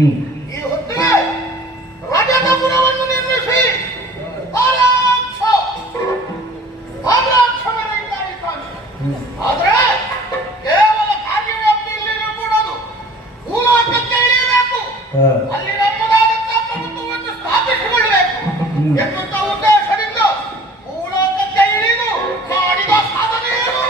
ಈ ಹೊತ್ತಿಗೆ ರಜತಪುರವನ್ನು ನಿರ್ಮಿಸಿ ಆದ್ರೆ ಕೇವಲ ಕಾರ್ಯವ್ಯಾಪ್ತಿಯಲ್ಲಿ ಕೂಡದು ಭೂಲೋಕಕ್ಕೆ ಇಳಿಯಬೇಕು, ಅಲ್ಲಿ ನಮ್ಮದಾದಂತಹ ಪ್ರಭುತ್ವವನ್ನು ಸ್ಥಾಪಿಸಿಕೊಳ್ಳಬೇಕು ಎನ್ನುತ್ತ ಉದ್ದೇಶದಿಂದ ಭೂಲೋಕಕ್ಕೆ ಇಳಿದು ಮಾಡಿದ ಸಾಧನೆಯನ್ನು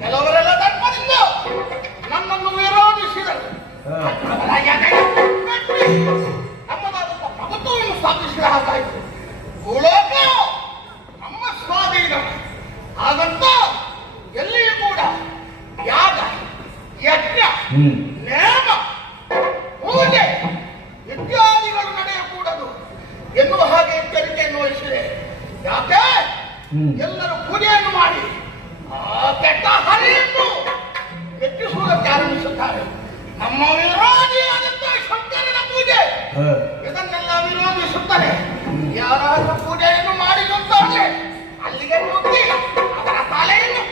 ಕೆಲವರೆಲ್ಲ ಧರ್ಮದಿಂದ ನನ್ನನ್ನು ವಿರೋಧಿಸಿದರು. ನಮ್ಮದಾದಂತ ಪ್ರಭುತ್ವವನ್ನು ಸ್ಥಾಪಿಸಿದ ಹಾಗಾಯಿತು. ಭೂಲೋಕ ನಮ್ಮ ಸ್ವಾಧೀನ. ಹಾಗಂತ ಎಲ್ಲಿಯೂ ಕೂಡ ಯಾಗ, ಯಜ್ಞ, ನೇಮ, ಪೂಜೆ ಇತ್ಯಾದಿಗಳು ನಡೆಯಕೂಡದು ಎನ್ನುವ ಹಾಗೆ ಎಚ್ಚರಿಕೆಯನ್ನು ವಹಿಸಿದೆ. ಯಾಕೆ ಎಲ್ಲರೂ ಪೂಜೆಯನ್ನು ಮಾಡಿ ಕೆಟ್ಟ ಹರಿಯನ್ನು ಹೆಚ್ಚಿಸುವುದಕ್ಕೆ ಆರಂಭಿಸುತ್ತಾರೆ. ನಮ್ಮ ವಿರೋಧಿಯಾದಂತಹ ಶಂಕರನ ಪೂಜೆ ಇದನ್ನೆಲ್ಲ ವಿರೋಧಿಸುತ್ತಾರೆ. ಯಾರಾದ್ರೂ ಪೂಜೆಯನ್ನು ಮಾಡಿದಂತಾದ್ರೆ ಅಲ್ಲಿಗೆ ನುಗ್ಗಿ ಅವರ ತಲೆಯನ್ನು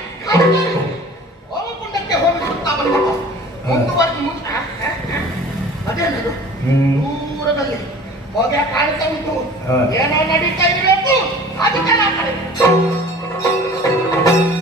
ಹೋಮಕುಂಡಕ್ಕೆ ಹೋಗಿಸುತ್ತಾ ಬಂದವು. ಮುಂದುವರೆದು ಅದೇನದು ದೂರದಲ್ಲಿ ಹೋಗಿ ಕಾಣ್ತಾ ಉಂಟು. ಏನೋ ನಡೀತಾ ಇರಬೇಕು, ಅದಕ್ಕೆ ನಾ